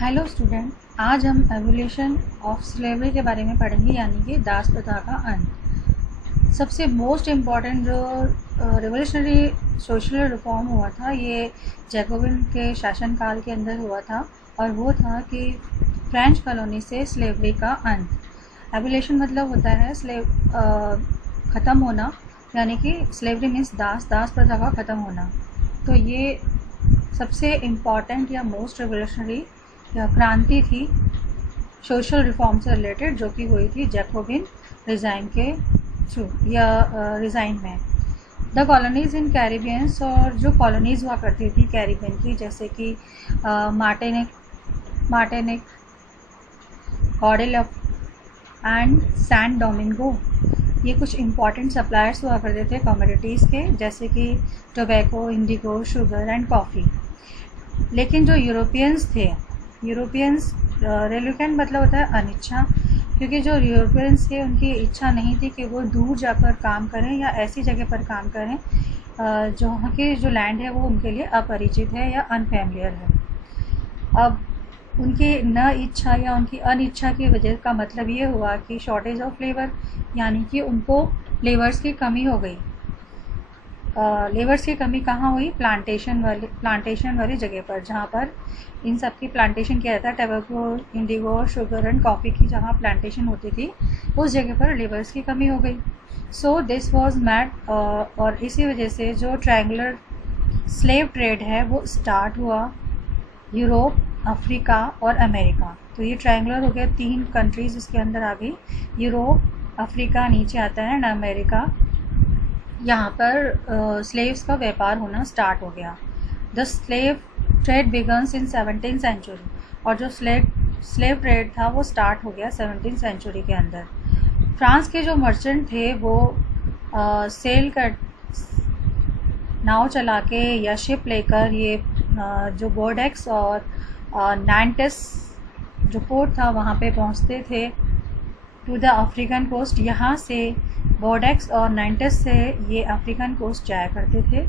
Hello student, आज हम evolution of slavery के बारे में पढ़ेंगे, यानी कि दास प्रथा का अंत। सबसे मोस्ट इम्पॉर्टेंट जो रिवोल्यूशनरी सोशल रिफॉर्म हुआ था, ये जैकोबिन के शासनकाल के अंदर हुआ था, और वो था कि फ्रेंच कॉलोनी से स्लेवरी का अंत। एवोल्यूशन मतलब होता है ख़त्म होना, यानी कि स्लेवरी मीन्स दास प्रथा का ख़त्म होना। तो ये सबसे इम्पॉर्टेंट या मोस्ट रिवोल्यूशनरी या क्रांति थी सोशल रिफॉर्म से रिलेटेड, जो कि हुई थी जैकोबिन रिज़ाइन के थ्रू या रिज़ाइन में। द कॉलोनीज़ इन कैरिबियंस, और जो कॉलोनीज़ हुआ करती थी कैरिबियन की, जैसे कि मार्टिनिक, गॉडेलप एंड सैन डोमिंगो, ये कुछ इम्पॉर्टेंट सप्लायर्स हुआ करते थे कमोडिटीज़ के, जैसे कि tobacco, Indigo, sugar and coffee. लेकिन जो यूरोपियंस थे, रेलुकेंट मतलब होता है अनिच्छा, क्योंकि जो यूरोपियंस थे उनकी इच्छा नहीं थी कि वो दूर जाकर काम करें या ऐसी जगह पर काम करें जहाँ की जो लैंड है वो उनके लिए अपरिचित है या अनफेमिलियर है। अब उनकी न इच्छा या उनकी अनिच्छा की वजह का मतलब ये हुआ कि शॉर्टेज ऑफ लेबर, यानी कि उनको लेबर्स की कमी हो गई। लेबर्स की कमी कहाँ हुई? प्लांटेशन वाली जगह पर, जहाँ पर इन सब की प्लांटेशन किया जाता है। Tobacco, Indigo, sugar and coffee की जहाँ प्लांटेशन होती थी, उस जगह पर लेबर्स की कमी हो गई। सो दिस वाज मैड, और इसी वजह से जो ट्रायंगुलर स्लेव ट्रेड है वो स्टार्ट हुआ, यूरोप, अफ्रीका और अमेरिका। तो ये ट्रायंगुलर हो गया, 3 कंट्रीज़ इसके अंदर आ गई। यूरोप, अफ्रीका नीचे आता है, एंड अमेरिका, यहाँ पर स्लेव्स का व्यापार होना स्टार्ट हो गया। The slave trade begins in 17th century, और जो स्लेव ट्रेड था वो स्टार्ट हो गया 17th सेंचुरी के अंदर। फ्रांस के जो मर्चेंट थे वो सेल कर नाव चला के या शिप लेकर ये जो बोर्डेक्स और नैंटिस जो पोर्ट था वहाँ पे पहुँचते थे टू द अफ्रीकन कोस्ट। यहाँ से बोर्डेक्स और नैंटिस से ये अफ्रीकन कोस्ट जाया करते थे,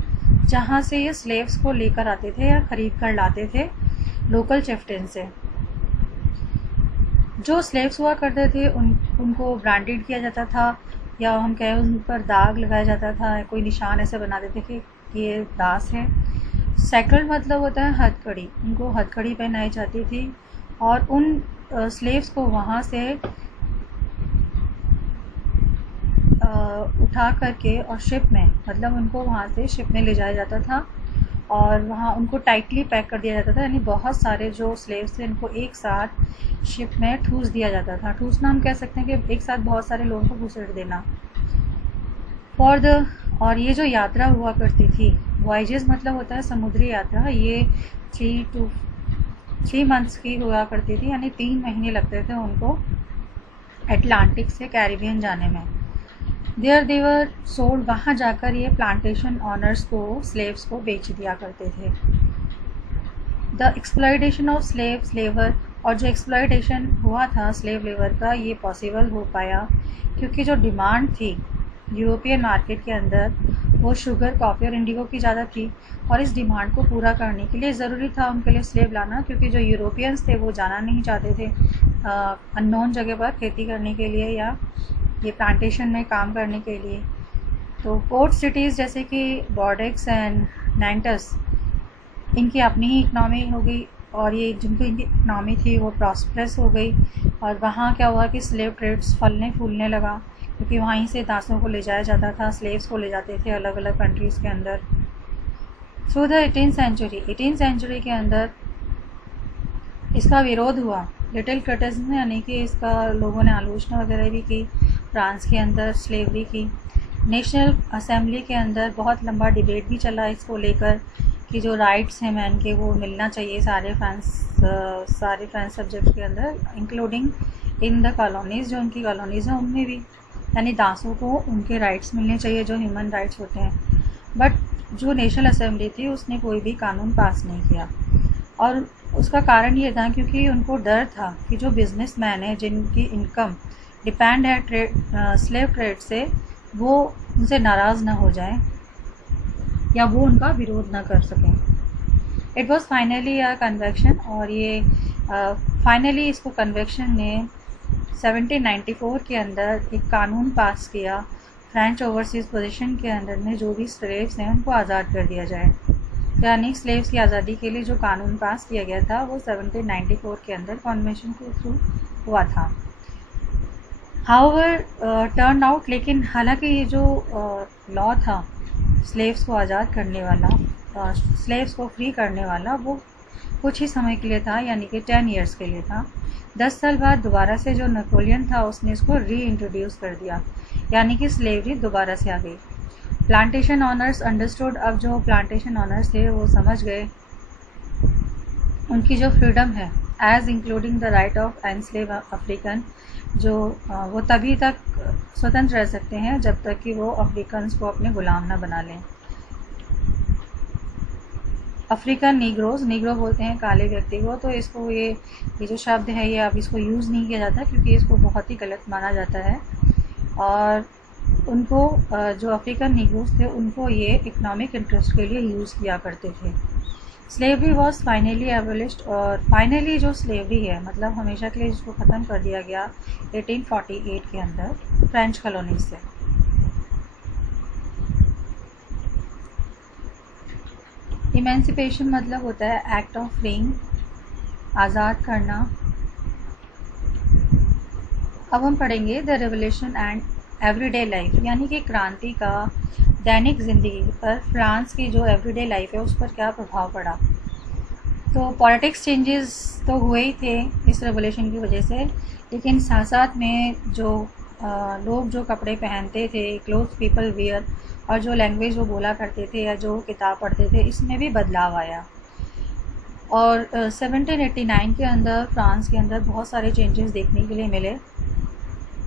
जहाँ से ये स्लेव्स को लेकर आते थे या ख़रीद कर लाते थे लोकल चिफ्टन से। जो स्लेव्स हुआ करते थे उनको ब्रांडेड किया जाता था, या हम कहें उन पर दाग लगाया जाता था, कोई निशान ऐसे बना देते थे कि ये दास है। सैक्रल मतलब होता है हथकड़ी, उनको हथकड़ी पहनाई जाती थी, और उन स्लेव्स को वहाँ से उठा करके और शिप में, मतलब उनको वहाँ से शिप में ले जाया जाता था, और वहाँ उनको टाइटली पैक कर दिया जाता था, यानी बहुत सारे जो स्लेव्स थे उनको एक साथ शिप में ठूस दिया जाता था। ठूसना हम कह सकते हैं कि एक साथ बहुत सारे लोगों को घुसेड़ देना। और ये जो यात्रा हुआ करती थी, वॉयजेस मतलब होता है समुद्री यात्रा, ये 3 मंथ्स की हुआ करती थी, यानी 3 महीने लगते थे उनको अटलांटिक से कैरिबियन जाने में। देवर सोल्ड, वहाँ जाकर ये प्लांटेशन ऑनर्स को, स्लेव्स को बेच दिया करते थे। The exploitation of slaves labour, और जो एक्सप्लॉयटेशन हुआ था स्लेव लेबर का, ये पॉसिबल हो पाया क्योंकि जो डिमांड थी यूरोपियन मार्केट के अंदर वो शुगर, कॉफ़ी और इंडिगो की ज़्यादा थी, और इस डिमांड को पूरा करने के लिए ज़रूरी था उनके लिए स्लेव लाना, क्योंकि जो यूरोपियंस थे वो जाना नहीं चाहते थे अननोन जगह पर खेती करने के लिए या ये प्लांटेशन में काम करने के लिए। तो पोर्ट सिटीज़ जैसे कि बोर्डेक्स एंड नैंटिस, इनकी अपनी ही इकनॉमी हो गई, और ये जिनको इनकी इकनॉमी थी वो प्रॉस्परस हो गई, और वहाँ क्या हुआ कि स्लेव ट्रेड्स फलने फूलने लगा, क्योंकि वहीं से दासों को ले जाया जाता था, स्लेव्स को ले जाते थे अलग अलग कंट्रीज़ के अंदर। थ्रू द 18th सेंचुरी के अंदर इसका विरोध हुआ, लिटिल क्रिटिसिज्म, यानी कि इसका लोगों ने आलोचना वगैरह भी की फ्रांस के अंदर स्लेवरी की। नेशनल असेंबली के अंदर बहुत लंबा डिबेट भी चला इसको लेकर कि जो राइट्स हैं मैन के वो मिलना चाहिए सारे फ्रांस सब्जेक्ट के अंदर, इंक्लूडिंग इन द कॉलोनीज़, जो उनकी कॉलोनीज़ हैं उनमें भी, यानी दासों को उनके राइट्स मिलने चाहिए जो ह्यूमन राइट्स होते हैं। बट जो नेशनल असेंबली थी उसने कोई भी कानून पास नहीं किया, और उसका कारण ये था क्योंकि उनको डर था कि जो बिजनेसमैन है जिनकी इनकम डिपेंड है स्लेव ट्रेड से, वो उनसे नाराज़ ना हो जाए या वो उनका विरोध ना कर सकें। It was finally a convection, और ये फाइनली इसको कन्वेक्शन ने 1794 के अंदर एक कानून पास किया, फ्रेंच ओवरसीज़ पोजीशन के अंडर में जो भी स्लेव्स हैं उनको आज़ाद कर दिया जाए। यानी स्लेव्स की आज़ादी के लिए जो कानून पास किया गया था वो 1794 के अंदर कन्वेंशन के थ्रू हुआ था। हाउएवर टर्न आउट, लेकिन हालांकि ये जो लॉ था स्लेव्स को आज़ाद करने वाला, स्लेव्स को फ्री करने वाला, वो कुछ ही समय के लिए था, यानी कि 10 ईयर्स के लिए था। 10 साल बाद दोबारा से जो नेपोलियन था उसने इसको री इंट्रोड्यूस कर दिया, यानी कि स्लेवरी दोबारा से आ गई। प्लांटेशन ऑनर्स अंडरस्टूड, अब जो प्लांटेशन ऑनर्स थे वो समझ गए उनकी जो फ्रीडम है as including the right of enslave African, जो वो तभी तक स्वतंत्र रह सकते हैं जब तक कि वो अफ्रीकन्स को अपने गुलाम ना बना लें। अफ्रीकन नीग्रोज, नीग्रो बोलते हैं काले व्यक्ति को, तो इसको ये जो शब्द है ये अब इसको यूज़ नहीं किया जाता क्योंकि इसको बहुत ही गलत माना जाता है। और उनको जो अफ्रीकन नीग्रोज थे उनको ये इकोनॉमिक इंटरेस्ट के लिए यूज़ किया करते थे। स्लेवरी वॉज फाइनली एबोलिश्ड, और फाइनली जो स्लेवरी है मतलब हमेशा के लिए इसको ख़त्म कर दिया गया 1848 के अंदर फ्रेंच कॉलोनी से। इमेंसिपेशन मतलब होता है एक्ट ऑफ फ्रीइंग, आज़ाद करना। अब हम पढ़ेंगे the revolution and everyday life, यानी कि क्रांति का दैनिक ज़िंदगी पर फ्रांस की जो एवरीडे लाइफ है उस पर क्या प्रभाव पड़ा। तो पॉलिटिक्स चेंजेस तो हुए ही थे इस रेवोल्यूशन की वजह से, लेकिन साथ साथ में जो लोग जो कपड़े पहनते थे, क्लोथ पीपल वियर, और जो लैंग्वेज वो बोला करते थे या जो किताब पढ़ते थे, इसमें भी बदलाव आया। और 1789 के अंदर फ्रांस के अंदर बहुत सारे चेंजेस देखने के लिए मिले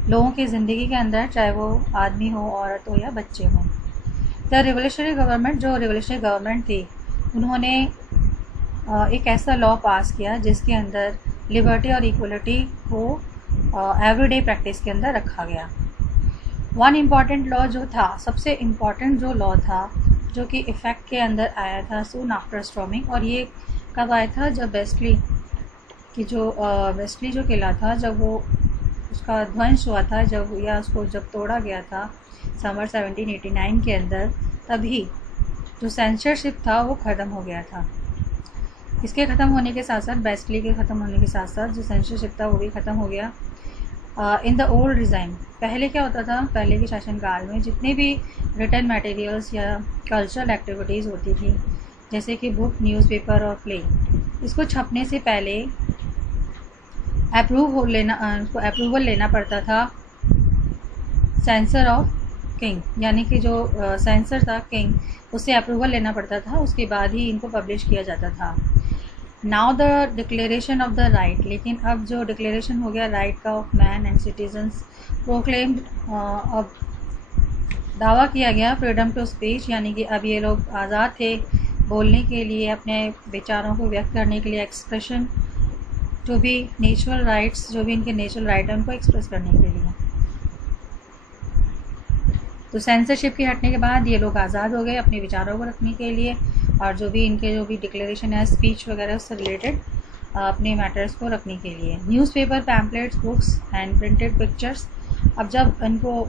लोगों की ज़िंदगी के अंदर, चाहे वो आदमी हो, औरत हो या बच्चे हों। द रिवोल्यूशनरी गवर्नमेंट, जो रिवोल्यूशनरी गवर्नमेंट थी, उन्होंने एक ऐसा लॉ पास किया जिसके अंदर लिबर्टी और इक्वलिटी को एवरीडे प्रैक्टिस के अंदर रखा गया। वन इम्पॉर्टेंट लॉ जो था, सबसे इम्पॉर्टेंट जो लॉ था जो कि इफ़ेक्ट के अंदर आया था सून आफ्टर स्टॉर्मिंग, और ये कब आया था, जब वेस्टली जो किला था, जब वो उसका ध्वंस हुआ था, जब तोड़ा गया था समर 1789 के अंदर, तभी जो सेंसरशिप था वो ख़त्म हो गया था। इसके ख़त्म होने के साथ साथ, बेस्टली के ख़त्म होने के साथ साथ जो सेंसरशिप था वो भी ख़त्म हो गया। इन द ओल्ड रिजाइम, पहले क्या होता था, पहले के शासनकाल में जितने भी रिटन मटेरियल्स या कल्चरल एक्टिविटीज़ होती थी, जैसे कि बुक, न्यूज़पेपर और प्ले, इसको छपने से पहले उसको अप्रूवल लेना पड़ता था सेंसर ऑफ किंग, यानी कि जो सेंसर था किंग, उससे अप्रूवल लेना पड़ता था, उसके बाद ही इनको पब्लिश किया जाता था। Now the declaration of the right, लेकिन अब जो डिक्लेरेशन हो गया राइट का of man and citizens proclaimed, अब दावा किया गया फ्रीडम टू स्पीच, यानी कि अब ये लोग आज़ाद थे बोलने के लिए, अपने विचारों को व्यक्त करने के लिए, expression to be natural rights, जो भी इनके नेचुरल राइट है उनको एक्सप्रेस करने के लिए। तो सेंसरशिप के हटने के बाद ये लोग आज़ाद हो गए अपने विचारों को रखने के लिए, और जो भी डिक्लेरेशन है स्पीच वगैरह उससे रिलेटेड अपने मैटर्स को रखने के लिए। Newspaper, pamphlets, books and printed pictures, अब जब इनको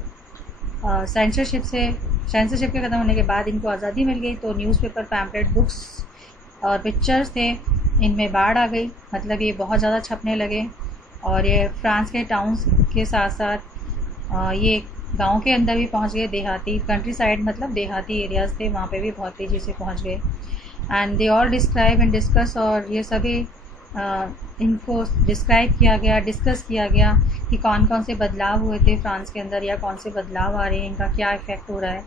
सेंसरशिप के ख़त्म होने के बाद इनको आज़ादी मिल गई, तो न्यूज़पेपर, पैम्पलेट, बुक्स और पिक्चर्स थे, इनमें बाढ़ आ गई, मतलब ये बहुत ज़्यादा छपने लगे, और ये फ्रांस के टाउन्स के साथ साथ ये गांव के अंदर भी पहुंच गए, देहाती कंट्री साइड मतलब देहाती एरियाज़ थे, वहाँ पे भी बहुत तेज़ी से पहुंच गए। And they all describe and discuss, और ये सभी इनको डिस्क्राइब किया गया, डिस्कस किया गया कि कौन कौन से बदलाव हुए थे फ्रांस के अंदर, या कौन से बदलाव आ रहे हैं, इनका क्या इफ़ेक्ट हो रहा है।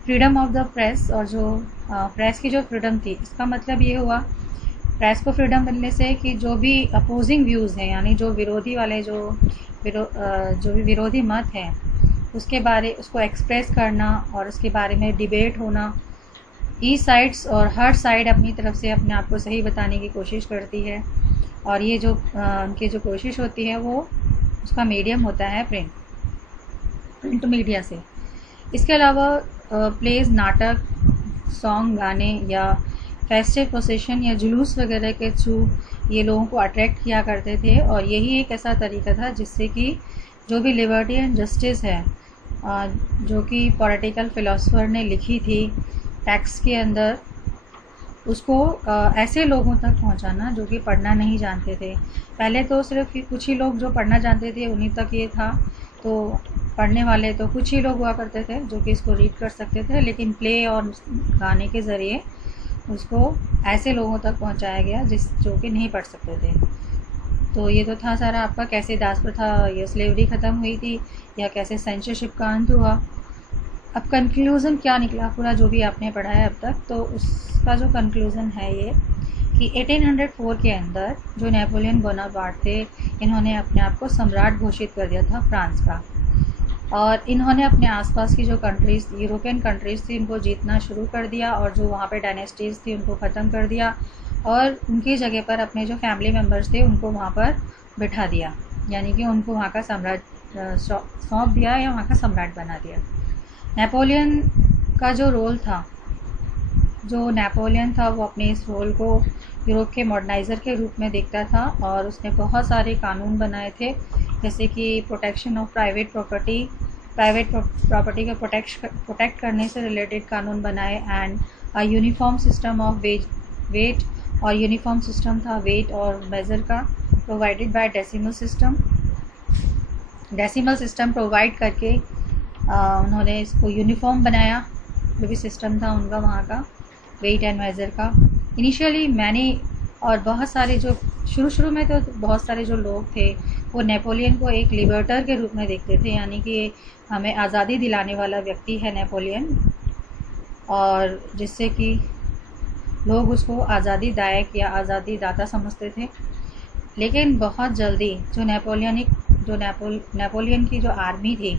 फ्रीडम ऑफ द प्रेस, और जो प्रेस की जो फ्रीडम थी, इसका मतलब ये हुआ प्रेस को फ्रीडम मिलने से कि जो भी अपोजिंग व्यूज़ हैं, यानी जो विरोधी वाले जो भी विरोधी मत हैं, उसको एक्सप्रेस करना और उसके बारे में डिबेट होना। ई साइड्स, और हर साइड अपनी तरफ से अपने आप को सही बताने की कोशिश करती है, और ये जो उनकी जो कोशिश होती है वो उसका मीडियम होता है प्रिंट मीडिया से। इसके अलावा प्लेज, नाटक, सॉन्ग, गाने या फेस्टिव प्रोसेशन या जुलूस वगैरह के थ्रू ये लोगों को अट्रैक्ट किया करते थे, और यही एक ऐसा तरीका था जिससे कि जो भी लिबर्टी एंड जस्टिस है जो कि पॉलिटिकल फ़िलासफ़र ने लिखी थी टेक्स्ट के अंदर, उसको ऐसे लोगों तक पहुंचाना जो कि पढ़ना नहीं जानते थे। पहले तो सिर्फ कुछ ही लोग जो पढ़ना जानते थे उन्हीं तक ये था, तो पढ़ने वाले तो कुछ ही लोग हुआ करते थे जो कि इसको रीड कर सकते थे, लेकिन प्ले और गाने के ज़रिए उसको ऐसे लोगों तक पहुंचाया गया जो कि नहीं पढ़ सकते थे। तो ये तो था सारा आपका कैसे दास प्रथा या स्लेवरी ख़त्म हुई थी या कैसे सेंसरशिप का अंत हुआ। अब कंक्लूज़न क्या निकला पूरा जो भी आपने पढ़ा है अब तक, तो उसका जो कंक्लूज़न है ये कि 1804 के अंदर जो नेपोलियन बोनापार्ट थे, इन्होंने अपने आप को सम्राट घोषित कर दिया था फ्रांस का, और इन्होंने अपने आसपास की जो कंट्रीज़ यूरोपियन कंट्रीज़ थी उनको जीतना शुरू कर दिया, और जो वहाँ पे डायनेस्टीज़ थी उनको ख़त्म कर दिया, और उनकी जगह पर अपने जो फैमिली मेम्बर्स थे उनको वहाँ पर बिठा दिया, यानी कि उनको वहाँ का सम्राट सौंप दिया या वहाँ का सम्राट बना दिया। नेपोलियन का जो रोल था, जो नेपोलियन था वो अपने इस रोल को यूरोप के मॉडर्नाइज़र के रूप में देखता था, और उसने बहुत सारे कानून बनाए थे, जैसे कि प्रोटेक्शन ऑफ प्राइवेट प्रॉपर्टी को प्रोटेक्ट करने से रिलेटेड कानून बनाए, and uniform system of weight और यूनिफॉर्म सिस्टम था वेट और मेज़र का, provided by decimal system provide करके उन्होंने इसको यूनिफॉर्म बनाया, जो भी सिस्टम था उनका वहाँ का वेट एंड मेज़र का। इनिशियली मैंने और बहुत सारे जो शुरू में तो बहुत सारे जो लोग थे वो नेपोलियन को एक लिबर्टर के रूप में देखते थे, यानी कि हमें आज़ादी दिलाने वाला व्यक्ति है नेपोलियन, और जिससे कि लोग उसको आज़ादी दायक या आज़ादी दाता समझते थे। लेकिन बहुत जल्दी जो नेपोलियन की जो आर्मी थी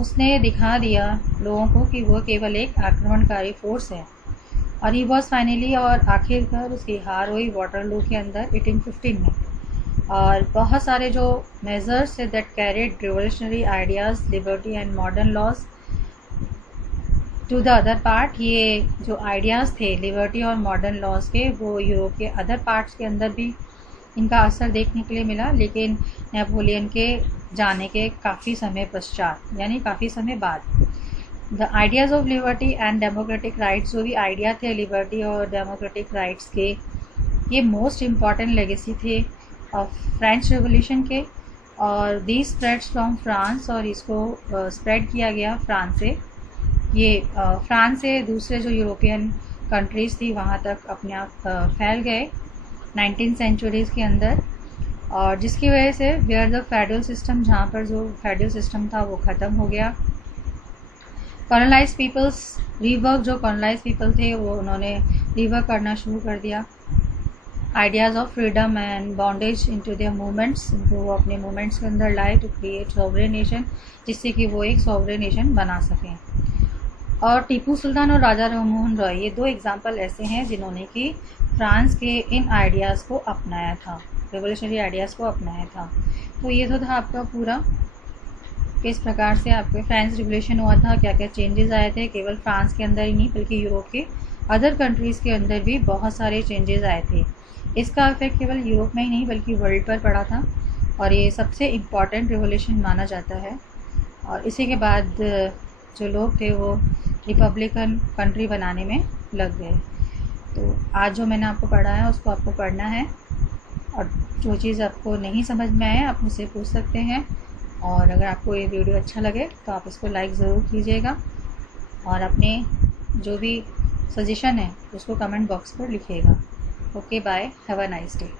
उसने दिखा दिया लोगों को कि वो केवल एक आक्रमणकारी फोर्स है, और ही वॉज फाइनली, और आखिरकार उसकी हार हुई वाटरलू के अंदर 1815 में। और बहुत सारे जो मेजर्स थे that carried revolutionary ideas, liberty and modern laws to the other part, ये जो आइडियाज़ थे लिबर्टी और मॉडर्न लॉज के, वो यूरोप के अदर पार्ट्स के अंदर भी इनका असर देखने के लिए मिला, लेकिन नेपोलियन के जाने के काफ़ी समय पश्चात, यानी काफ़ी समय बाद। The ideas of liberty and democratic rights, जो भी आइडिया थे लिबर्टी और डेमोक्रेटिक राइट्स के, ये मोस्ट इम्पॉर्टेंट लेगेसी थे ऑफ फ्रेंच रेवोल्यूशन के, और दी स्प्रेड्स फ्रॉम फ्रांस, और इसको स्प्रेड किया गया फ्रांस से, ये फ्रांस से दूसरे जो यूरोपियन कंट्रीज़ थी वहाँ तक अपने आप फैल गए 19th सेंचुरीज़ के अंदर, और जिसकी वजह से वेयर द फेडरल सिस्टम, जहाँ पर जो फेडरल सिस्टम था वो ख़त्म हो गया। कॉलोनाइज पीपल्स रीवर्क, जो कॉलोनाइज पीपल थे वो उन्होंने रीवर्क करना शुरू कर दिया। Ideas of freedom and bondage into their movements, उनको वो अपने मूवमेंट्स के अंदर लाए टू क्रिएट सॉवरेन नेशन, जिससे कि वो एक सॉवरेन नेशन बना सकें। और टीपू सुल्तान और राजा राममोहन रॉय, ये दो एग्जाम्पल ऐसे हैं जिन्होंने कि फ्रांस के इन आइडियाज़ को अपनाया था, रेवोल्यूशनरी आइडियाज़ को अपनाया था। तो ये तो था आपका पूरा, किस प्रकार से आपके फ्रांस रिवोल्यूशन हुआ था, क्या क्या चेंजेस आए थे, केवल फ्रांस के अंदर ही नहीं बल्कि यूरोप के अदर कंट्रीज़ के अंदर भी बहुत सारे चेंजेस आए थे। इसका इफेक्ट केवल यूरोप में ही नहीं बल्कि वर्ल्ड पर पड़ा था, और ये सबसे इम्पॉर्टेंट रिवोल्यूशन माना जाता है। और इसी के बाद जो लोग थे वो रिपब्लिकन कंट्री बनाने में लग गए। तो आज जो मैंने आपको पढ़ा है उसको आपको पढ़ना है, और जो चीज़ आपको नहीं समझ में आए आप मुझसे पूछ सकते हैं। और अगर आपको ये वीडियो अच्छा लगे तो आप इसको लाइक ज़रूर कीजिएगा, और अपने जो भी सजेशन है उसको कमेंट बॉक्स पर लिखिएगा। Okay, bye, have a nice day.